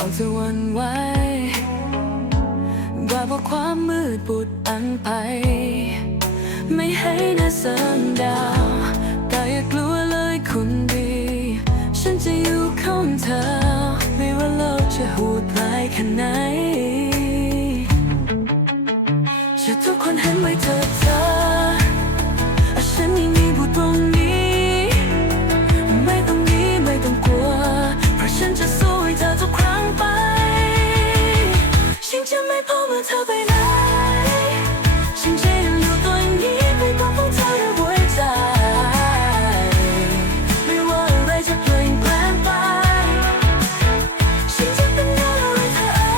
เอาเธอวันไวว่าพราความมืดบุดอันไป ไม่ให้น่าเสื่อมดาว แต่อย่ากลัวเลยคนดี ฉันจะอยู่ข้างเธอ ไม่ว่าโลกจะโหดร้ายแค่ไหนจะทุกคนเห็นไว้เธอ เธอไปไหนฉันจะยังอยู่ตรงนี้ไม่ต้องฟังเธอด้วยหัวใจ ไม่ว่าอะไรจะเปลี่ยนแปลงไป ฉันจะเป็นดาวให้เธอเอ่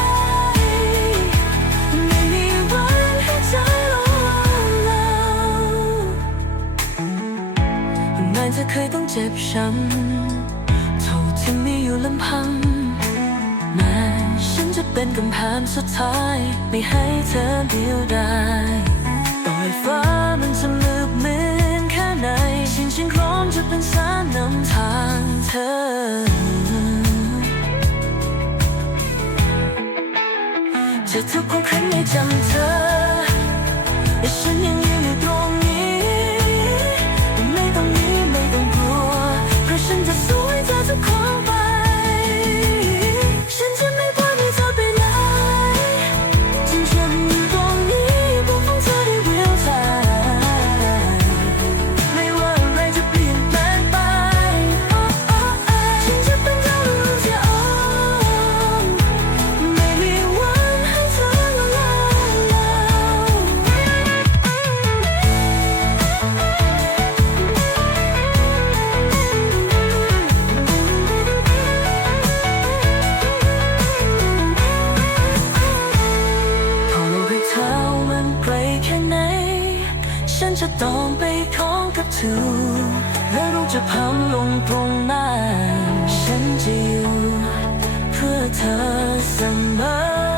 ยไม่มีวันให้เธอลงเรานานจะเคยต้องเจ็บช้ำเท่าที่มีอยู่ลำพังแม้ฉันจะ กำแพงสุดท้ายไม่ให้เธอเดียวดายต่อให้ฟ้ามันจะมืดมืนแค่ไหนฉันฉันพร้อมจะเป็นสารนำทางเธอ จะทุกคนครั้งในจำเธอแต่ฉัน ฉันจะต้องไปของกับเธอและลูกจะพังลงตรงนั้นฉันจะอยู่เพื่อเธอเสมอ